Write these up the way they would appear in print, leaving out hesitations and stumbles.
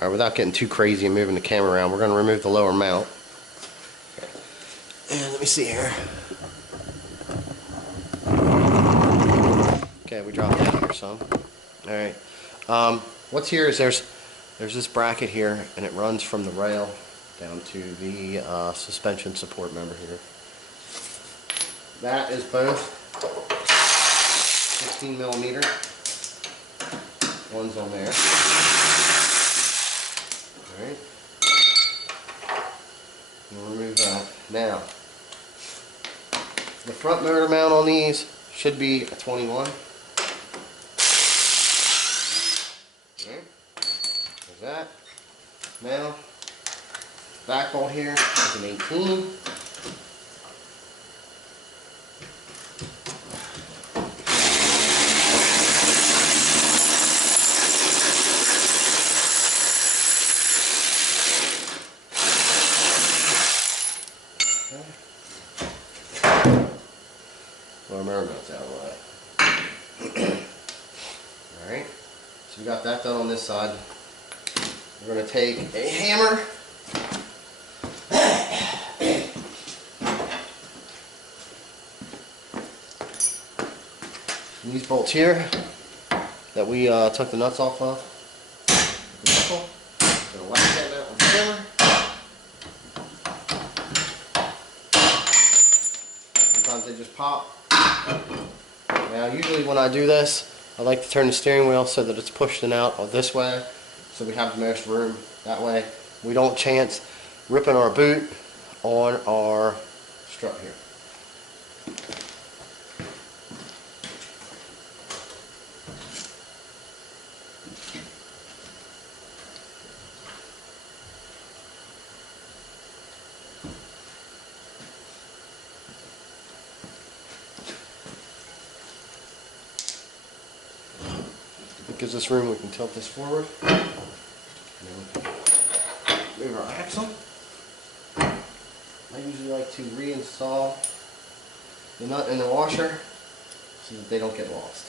Alright, without getting too crazy and moving the camera around, we're going to remove the lower mount. And let me see here. Okay, we dropped down here some. Alright. What's here is there's this bracket here, and it runs from the rail down to the suspension support member here. That is both 16 millimeter. One's on there. Alright. We'll remove that. Now, the front motor mount on these should be a 21. Okay. There's that. Now, back bolt here is an 18. Well, motor mount's out of the way. Alright, so we got that done on this side. We're going to take a hammer. These bolts here that we took the nuts off of. Going to whack that out with the hammer. Sometimes they just pop. Now usually when I do this, I like to turn the steering wheel so that it's pushing out this way, so we have the most room. That way we don't chance ripping our boot on our strut here. It gives us room, we can tilt this forward. And then we can move our axle. I usually like to reinstall the nut in the washer so that they don't get lost.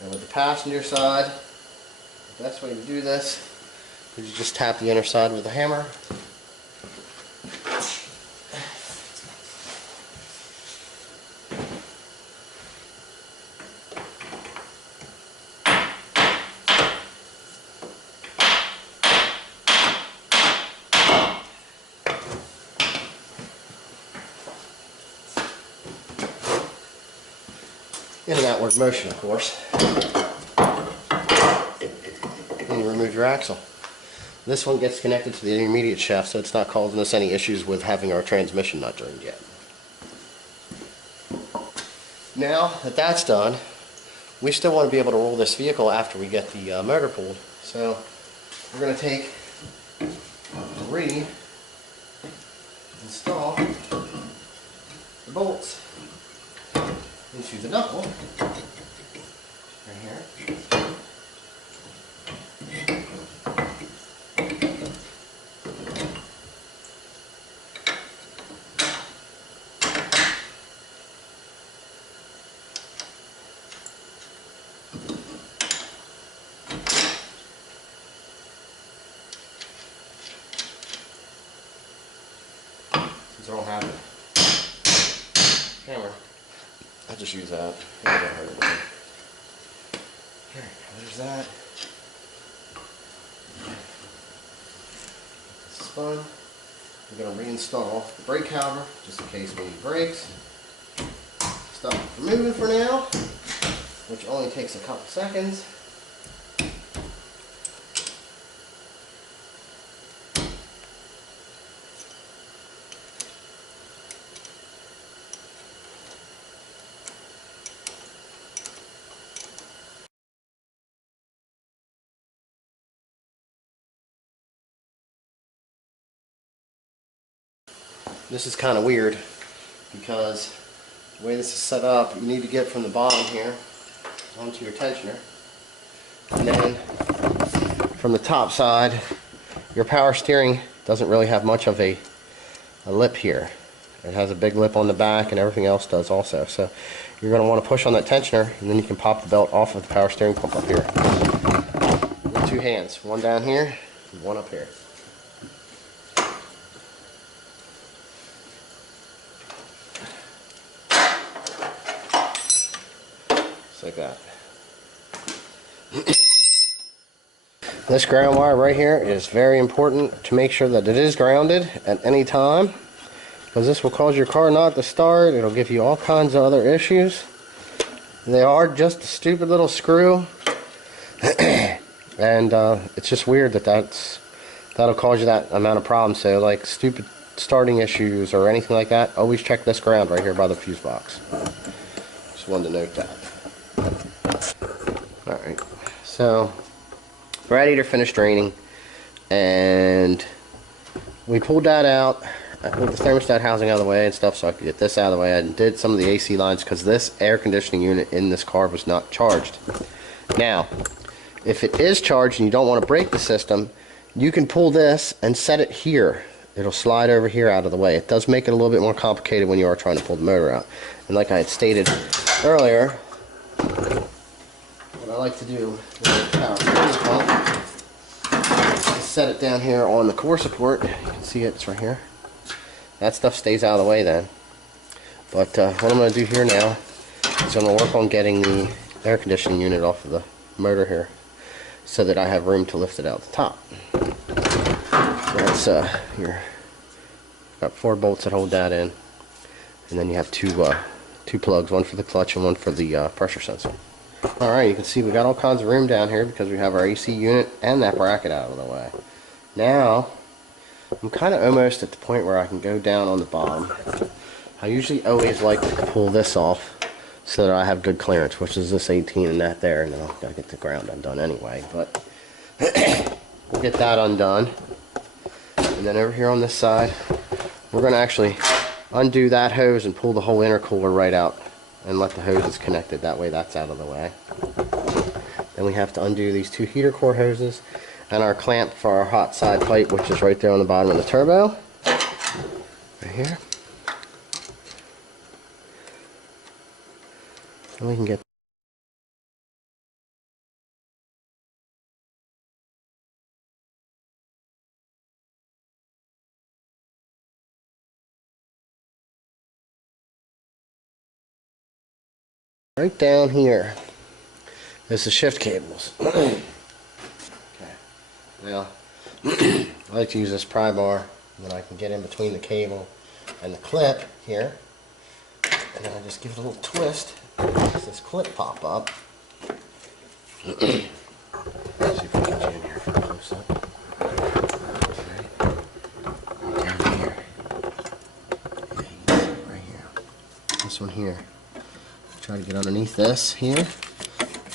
And with the passenger side, the best way to do this is you just tap the inner side with a hammer. In an outward motion, of course. Then you remove your axle. This one gets connected to the intermediate shaft, so it's not causing us any issues with having our transmission nut drained yet. Now that that's done, we still want to be able to roll this vehicle after we get the motor pulled. So we're going to take install the bolts into the knuckle right here. Since I don't have it hammer, I'll just use that. Alright, there's that. Spun. We're going to reinstall the brake caliper just in case we need brakes. Stop moving for now, which only takes a couple seconds. This is kind of weird because the way this is set up, you need to get from the bottom here onto your tensioner, and then from the top side, your power steering doesn't really have much of a lip here. It has a big lip on the back, and everything else does also. So you're going to want to push on that tensioner, and then you can pop the belt off of the power steering pump up here. With two hands, one down here, and one up here. Just like that. This ground wire right here is very important to make sure that it is grounded at any time, because this will cause your car not to start. It'll give you all kinds of other issues. They are just a stupid little screw, and it's just weird that'll cause you that amount of problems. So like stupid starting issues or anything like that, always check this ground right here by the fuse box. Just wanted to note that. Alright, so radiator finished draining, and we pulled that out with the thermostat housing out of the way and stuff, so I could get this out of the way. I did some of the AC lines because this air conditioning unit in this car was not charged. Now, if it is charged and you don't want to break the system, you can pull this and set it here. It'll slide over here out of the way. It does make it a little bit more complicated when you are trying to pull the motor out. And like I had stated earlier, what I like to do with the power steering pump is set it down here on the core support. You can see it's right here. That stuff stays out of the way then. But what I'm going to do here now is I'm going to work on getting the air conditioning unit off of the motor here, so that I have room to lift it out the top. So that's here. Got 4 bolts that hold that in, and then you have two plugs, one for the clutch and one for the pressure sensor. Alright, you can see we got all kinds of room down here because we have our AC unit and that bracket out of the way. Now I'm kind of almost at the point where I can go down on the bottom. I usually always like to pull this off so that I have good clearance, which is this 18 and that there, and then I've got to get the ground undone anyway. But we'll get that undone. And then over here on this side, we're going to actually undo that hose and pull the whole intercooler right out and let the hoses connected. That way that's out of the way. Then we have to undo these 2 heater core hoses and our clamp for our hot side pipe, which is right there on the bottom of the turbo. Right here. And we can get right down here. This is shift cables. Okay. Now, I like to use this pry bar, and then I can get in between the cable and the clip here, and then I just give it a little twist. Makes this clip pop up. Let's see if we can get you in here for a close up. Right down here. Yeah, you can see it right here. This one here. Try to get underneath this here,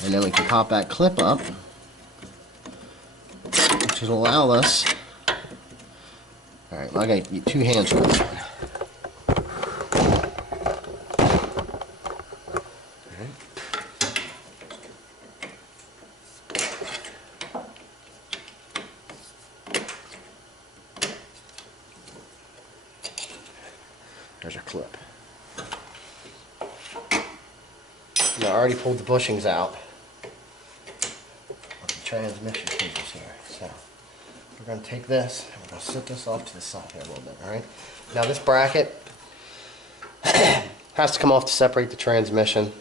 and then we can pop that clip up, which will allow us. Alright, well, I got 2 hands for this one. There's our clip. Now, I already pulled the bushings out of the transmission cables here. So we're going to take this and we're going to set this off to the side here a little bit. Alright. Now this bracket has to come off to separate the transmission.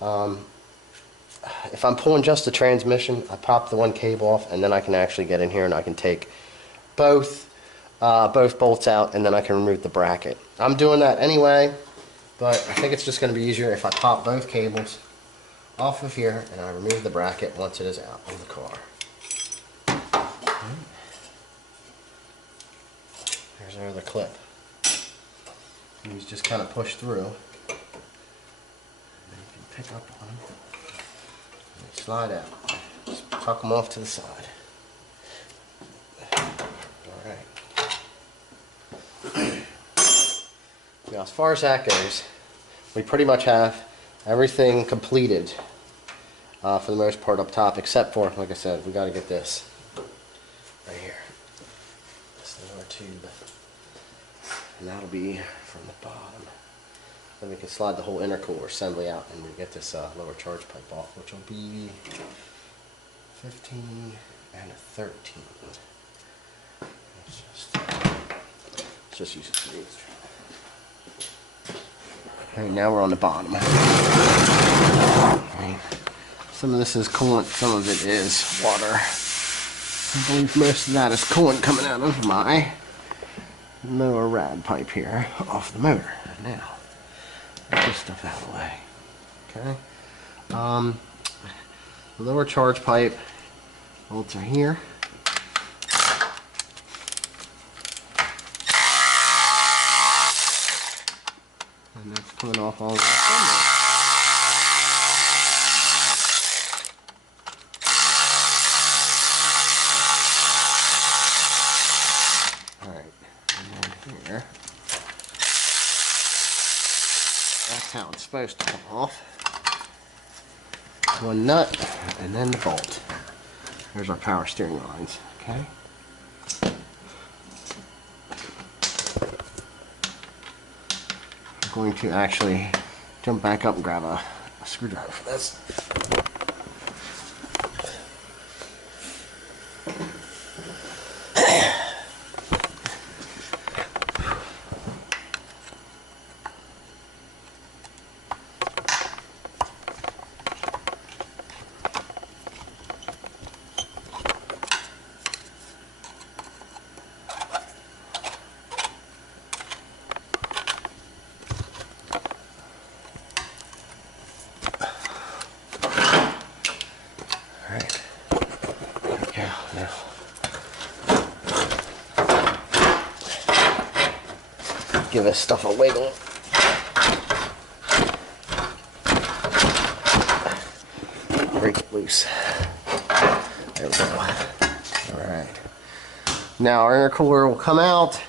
If I'm pulling just the transmission, I pop the one cable off, and then I can actually get in here and I can take both bolts out, and then I can remove the bracket. I'm doing that anyway, but I think it's just going to be easier if I pop both cables off of here and I remove the bracket once it is out of the car. There's our other clip. You just kind of push through, and you can pick up on them and slide out. Just tuck them off to the side. Now, as far as that goes, we pretty much have everything completed for the most part up top, except for, like I said, we got to get this right here. This is our tube. And that'll be from the bottom. Then we can slide the whole intercooler assembly out and we get this lower charge pipe off, which will be 15 and a 13. Let's just use a screw. Alright, now we're on the bottom. Right. Some of this is coolant, some of it is water. I believe most of that is coolant coming out of my lower rad pipe here off the motor. Now, get this stuff out of the way. Okay. The lower charge pipe bolts are here. And that's coming off all the assembly. Alright, and then here, that's how it's supposed to come off. One nut, and then the bolt. There's our power steering lines, okay? I'm going to actually jump back up and grab a screwdriver for this. Give this stuff a wiggle. Break it loose. There we go. Alright. Now our intercooler will come out,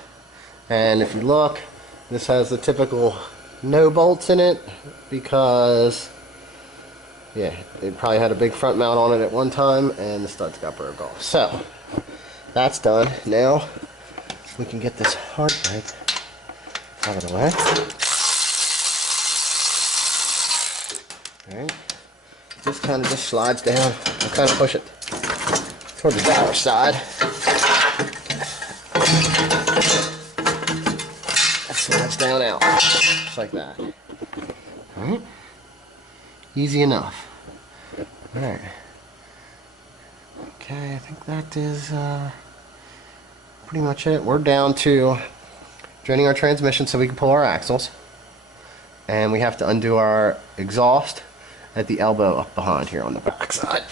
and if you look, this has the typical no bolts in it because, yeah, it probably had a big front mount on it at one time and the studs got broke off. So, that's done. Now, we can get this hard pipe out of the way. Alright. This kind of just slides down. I'll kind of push it toward the driver's side. That slides down out. Just like that. Alright. Easy enough. Alright. Okay, I think that is pretty much it. We're down to draining our transmission so we can pull our axles, and we have to undo our exhaust at the elbow up behind here on the back side.